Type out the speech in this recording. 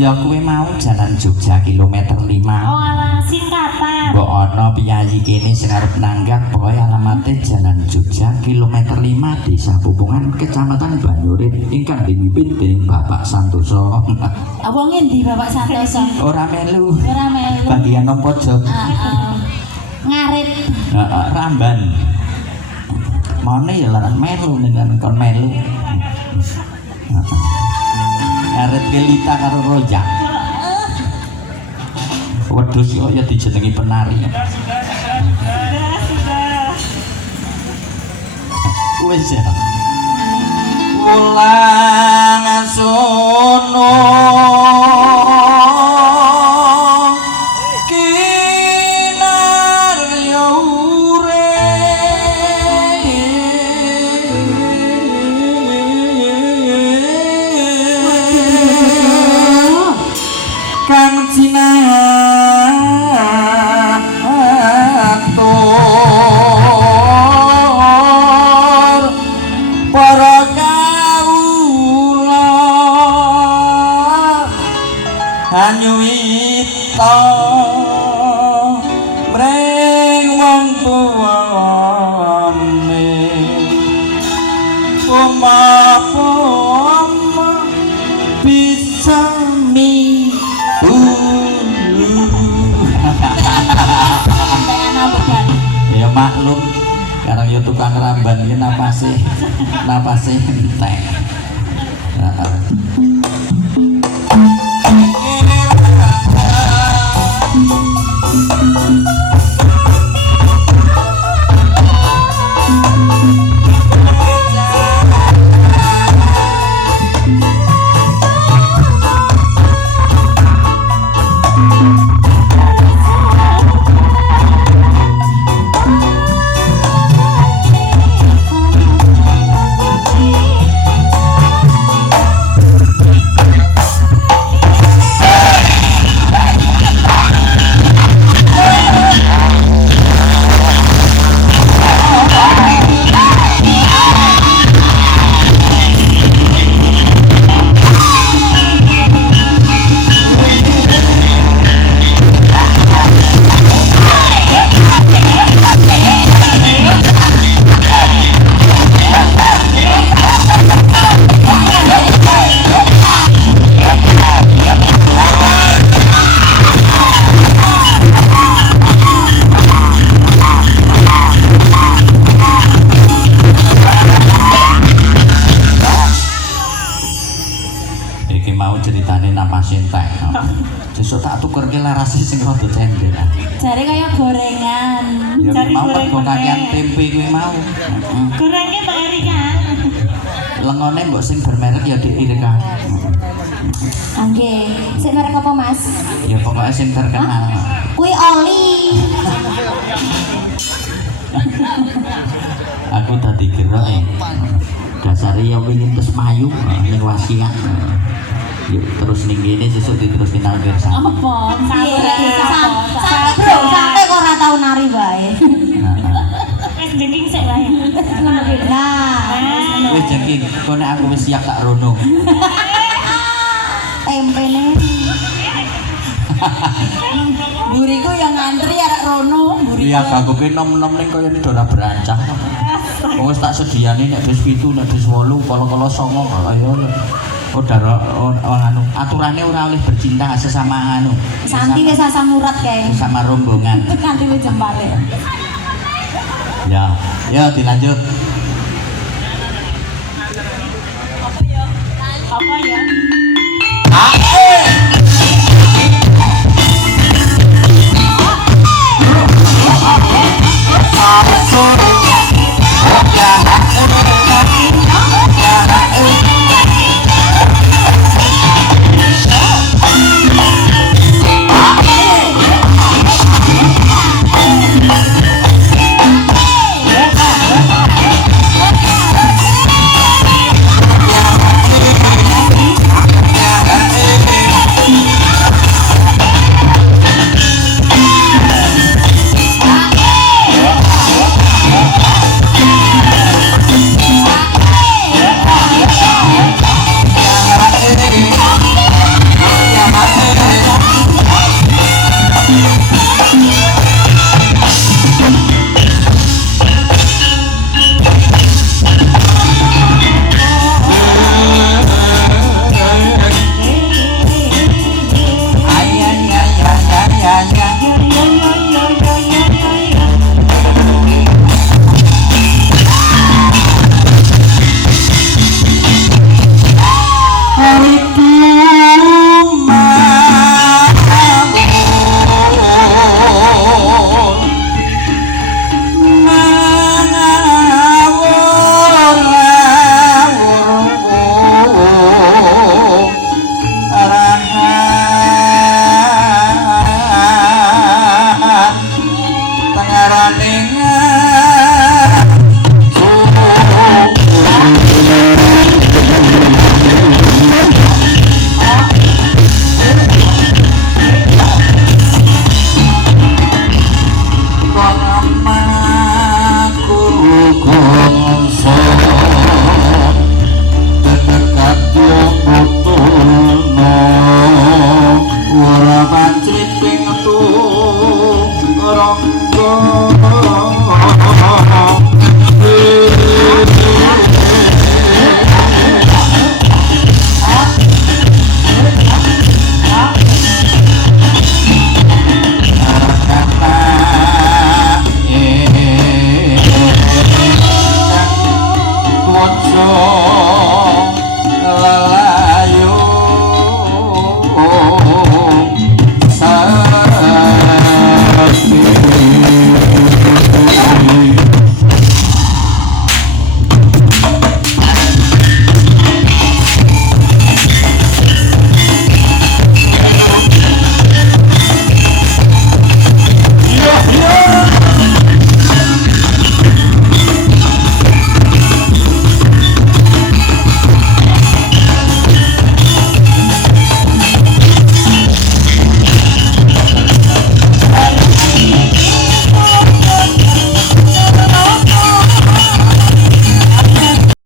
Ya kuwi mau Jalan Jogja kilometer 5. Oh alah singkatan. Mbok ana piyayi kene sing arep nanggap pokoke alamate Jalan Jogja kilometer 5 Desa Pupungan Kecamatan Banyurit ingkang dipimpin dening Bapak Santoso. Apa ngendi Bapak Santoso? Ora melu. Ora melu. Bagian nang pojok. Ngarit. Heeh, Ramban. Mane ya larang melu ning kon melu. Ngarit gelita karo rojak. Wedhus yo ya dijenengi penari. Wis ya. Ulang sono kinarya kang cinatur para kawula hanyuwita mring wong tuwane umapama bisa ya maklum karena ya tukang ramban ini napasnya entek. Sesuk tak tukerke larase sing rada cendel. Jare kaya gorengan. Ya Jare mau gorengan. kok kakean tempe kuwi mau. Gorengnya Mbak Erika. Lengone mbok sing bermerek ya Dik Erika. Nggih. Sik merek apa, Mas? Ya pokoknya sing terkenal. Kuwi oli. Aku tadi kira dasare ya wingi terus mayu ning wasiat. Yuk terus ning kene sesuk diterusin nang Gersa. Apa? Santai bro, santai kok ora tau nari wae. Wis jengking sik wae. Nah, Wis jengking, kok nek aku wis siap tak rono. tempene. Buriku yang ngantri arek rono, buriku. Iya gangguke nom-nom ning kaya ora berancang. Wis tak sediane nek wis 7, nek wis 8, kala-kala 9 ayo. Udah anu aturane ora oleh bercinta sesama anu. Santi wis asam urat kae. Sama rombongan. Kanthi wis jempale. Ya, ya dilanjut. Apa ya?